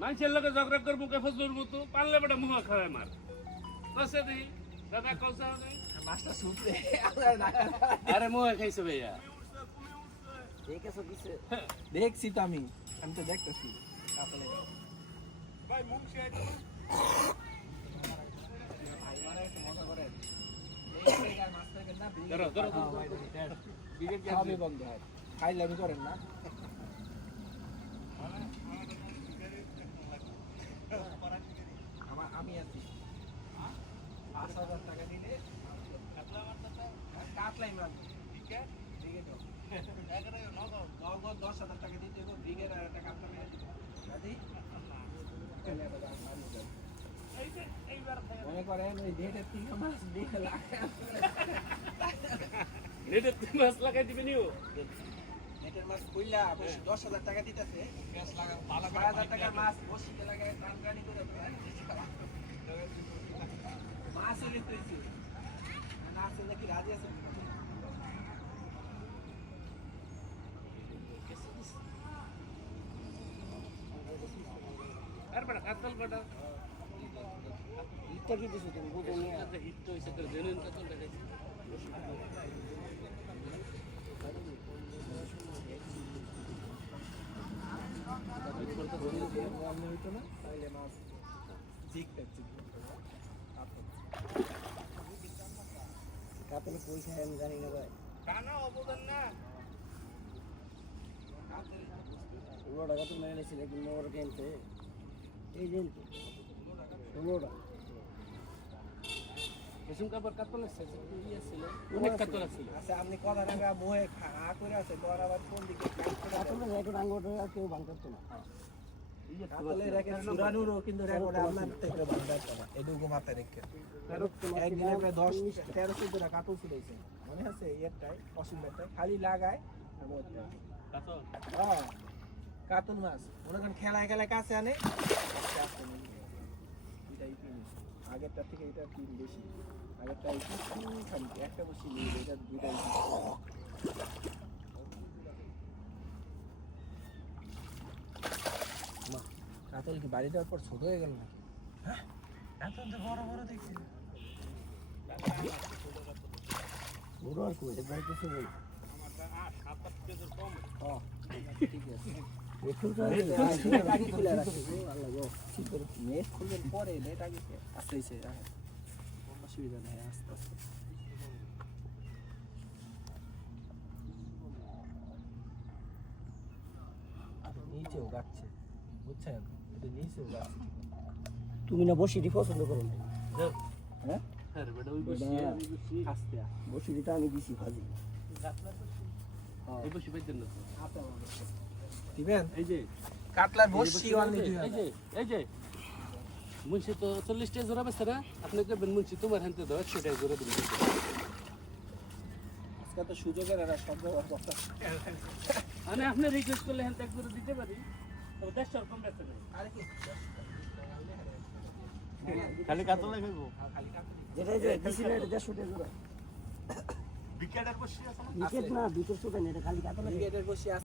মানুষের লোকে ঝগড়া করবো ফজলুর মতো পারলে বেটা মুখ খাওয়ায় মার কষে দিই দাদা কষা নেই মাছটা শুকলে আরে মুখ খাইছে ভাইয়া দেখেছো কিসে দেখছি তো আমি তো দেখতেছি কাতলে ভাই মুখ সে মজা করে ধরো ধরো খাওয়াবে বন্ধ হয় খাইলে আমি করেন না আমি আছি 5,000 টাকা দিলে কাতলাই মাছ ঠিক আছে ঠিক আছে নগদ 10,000 টাকা দিতে হবে বিঘের আর একটা কাতলা মেরে দিতে মনে করেন ওই ডেটের 3 মাস দিয়ে লাগে নেটের 3 মাস লাগাই দিবেন নিও নেটের মাছ কইলা 10,000 টাকা দিতেছে গ্যাস লাগা 5,000 টাকা মাছ বসিতে লাগে টানটানি করে মাছ এলে তুইছি না আছে নাকি রাজি আছে আর বড় কাতল বড় ইটা কি দিছো তুমি বুঝো নি আচ্ছা হিট তো হইছে করে জেনুইন কাতল দেখাইছি আমি হইতো না তাইলে মাছ জিকটা কাতলে কই খায় আমি জানি না ভাই কানা অবদান না ষোলোটা কত মেরে নিয়েছিল একদিন মোর কিনতে এই দিন তো 16টা কুসুম কাপড় কাতল আছে ছিল অনেক কাতল ছিল আচ্ছা আপনি কথা টাকা মোহে খা করে আছে তোর আবার কোন দিকে কাতলে রেকর্ড আঙ্গুটা কেউ ভাঙ করতো না কাতলে রেকর্ড সুরানুরও কিন্তু রেকর্ড আপনার থেকে ভাঙ করতো না এটুকু মাথায় রেখে একদিনে প্রায় 10-13 টাকা কাতল ছিলাইছে মনে আছে একটাই অসীমটাই খালি লাগায় কাতল হ্যাঁ কাতল মাছ মনে করেন খেলায় খেলায় কাছে আনে এটাই ফিনিশ আগেরটা থেকে এটা তিন বেশি আগেরটা খালি একটা বসি নিয়ে এটা দুইটাই কাতল কি বাড়ি দেওয়ার পর ছোট হয়ে গেল না হ্যাঁ কাতল তো বড় বড় দেখছি বড় আর কই এটা কিছু বল আমার 7-8 কেজি কম হ্যাঁ ঠিক আছে নেট খুলবেন পরে নেট আগে আস্তে অসুবিধা নেই আস্তে আস্তে নিচেও গাচ্ছে বুঝছেন এটা নিচেও গাচ্ছে তুমি না বসিটি পছন্দ করো না হ্যাঁ আরে বেটা ওই বসি আস্তে বসিটিটা আমি দিছি ভাজি এই বসি পাইতেন না দিবেন এই যে কাতলার বসি অনলি এই যে মুন্সি তো 40 টাকা জোড়া বেচছে না আপনি কইবেন মুন্সি তোমার হাতে দাও 100 টাকা জোড়া দিবেন আজকে তো সুযোগের এরা শব্দ কথা মানে আপনি রিকোয়েস্ট করলে হাতে এক জোড়া দিতে পারি তো 10 টাকা কম বেচতে না আরে কি খালি কাতল লাগাইবো খালি কাতল যেটা যে দিছি না এটা 150 টাকা জোড়া বিকেটের বসি আছে না বিকেট না বিকেট শুকায় না এটা খালি কাতল বিকেটের বসি